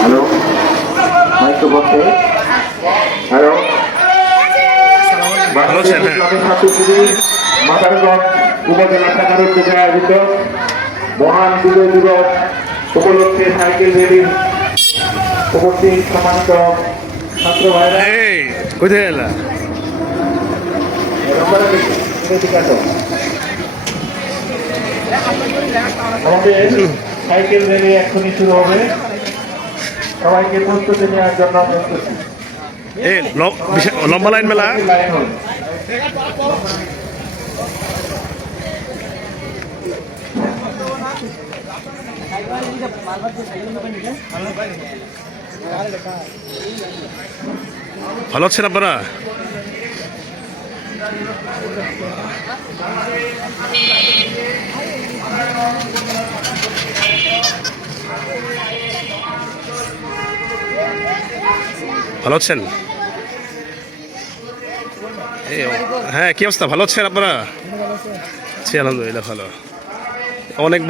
Hello micro বলতে hello Bangladesh ইসলামী ছাত্র শিবির মাদারগঞ্জ উপজেলা শাখার উদ্যোগে আয়োজিত মহান বিজয় দিবস উপলক্ষে সাইকেল র্যালির উপস্থিত সম্মানিত ছাত্র ভাইরা কোথায় এলা আমাদের সাইকেল র্যালি এখনই শুরু হবে, সবাইকে প্রস্তুতি নেওয়ার জন্য লম্বা লাইন মেলা লাইন হল। ভালো আছেন আপনারা? ভালো আছেন? হ্যাঁ, কি অবস্থা? ভালো আছেন আপনারা? আলহামদুলিল্লাহ ভালো। অনেক